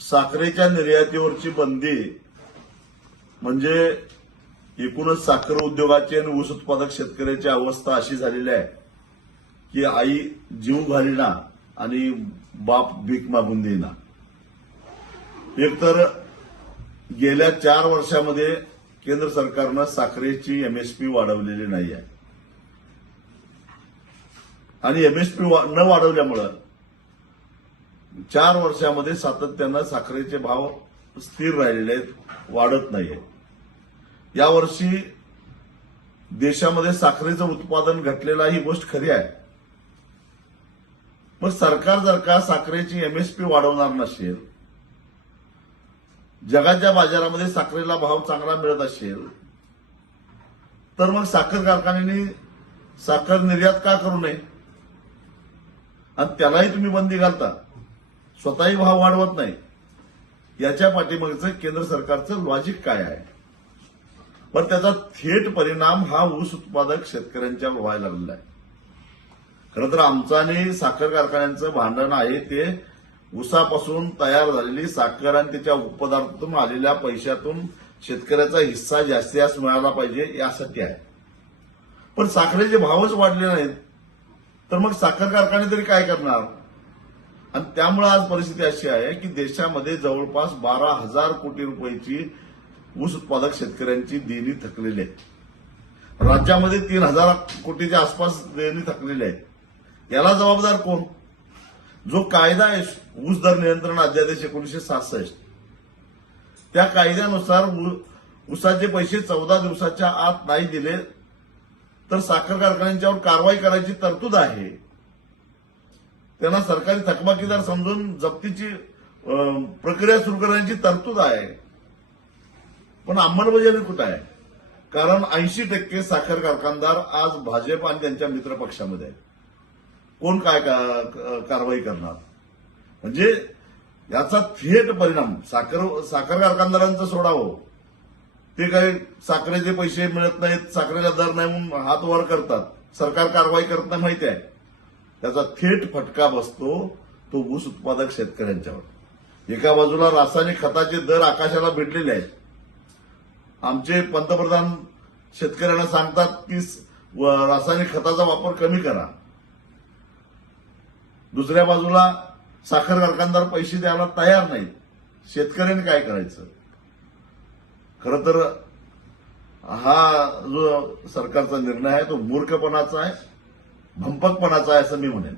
साखरेच्या निर्यातीवरची बंदी म्हणजे एकूणच साखर उद्योगाची आणि ऊस उत्पादक शेतकऱ्याची अवस्था अशी झालेली आहे की आई जीव घालीना आणि बाप भीक मागून देईना. एकतर गेल्या 4 वर्षामध्ये केंद्र सरकारनं साखरेची एमएसपी वाढवलेली नाही आहे आणि एमएसपी न वाढवल्यामुळं 4 वर्षामध्ये सातत्यानं साखरेचे भाव स्थिर राहिलेले आहेत, वाढत नाहीये. यावर्षी देशामध्ये साखरेचं उत्पादन घटलेलं ही गोष्ट खरी आहे. मग सरकार जर का साखरेची एमएसपी वाढवणार नसेल, जगाच्या बाजारामध्ये साखरेला भाव चांगला मिळत असेल, तर मग साखर कारखान्यांनी साखर निर्यात का करू नये आणि त्यालाही तुम्ही बंदी घालता, स्वतःही भाव वाढवत नाही. याच्या पाठीमागचं केंद्र सरकारचं लॉजिक काय आहे? पण त्याचा थेट परिणाम हा ऊस उत्पादक शेतकऱ्यांच्यावर व्हायला लागलेला आहे. खरं तर आमचं आणि साखर कारखान्यांचं भांडण आहे ते ऊसापासून तयार झालेली साखर आणि त्याच्या उपपदार्थातून आलेल्या पैशातून शेतकऱ्याचा हिस्सा जास्तीत जास्त मिळाला पाहिजे यासाठी आहे. पण साखरेचे भावच वाढले नाहीत, तर मग साखर कारखाने तरी काय करणार? आणि त्यामुळे आज परिस्थिती अशी आहे की देशामध्ये जवळपास 12,000 कोटी रुपयाची ऊस उत्पादक शेतकऱ्यांची देणी थकलेली आहे. राज्यामध्ये 3,000 कोटीच्या आसपास देणी थकलेली आहे. याला जबाबदार कोण? जो कायदा आहे ऊस दर नियंत्रण अध्यादेश 1966, त्या कायद्यानुसार ऊसाचे पैसे 14 दिवसाच्या आत नाही दिले तर साखर कारखान्यांच्यावर कारवाई करायची तरतूद आहे. त्यांना सरकारी थकबाकीदार समजून जप्तीची प्रक्रिया सुरू करण्याची तरतूद आहे. पण अंमलबजावणी कुठं आहे? कारण 80% साखर कारखानदार आज भाजप आणि त्यांच्या मित्रपक्षामध्ये आहे. कोण काय कारवाई करणार? म्हणजे याचा थेट परिणाम साखर कारखानदारांचं सोडावं, ते काही साखरेचे पैसे मिळत नाहीत, साखरेला दर नाही म्हणून हात वर करतात, सरकार कारवाई करत नाही माहिती आहे. त्याचा थेट फटका बसतो तो ऊस उत्पादक शेतकऱ्यांच्यावर. एका बाजूला रासायनिक खताचे दर आकाशाला भिडलेले आहेत. आमचे पंतप्रधान शेतकऱ्यांना सांगतात की रासायनिक खताचा वापर कमी करा. दुसऱ्या बाजूला साखर कारखानदार पैसे द्यायला तयार नाहीत. शेतकऱ्यांनी काय करायचं? खरं तर हा जो सरकारचा निर्णय आहे तो मूर्खपणाचा आहे, भंपकपणाचा आहे असं मी म्हणेन.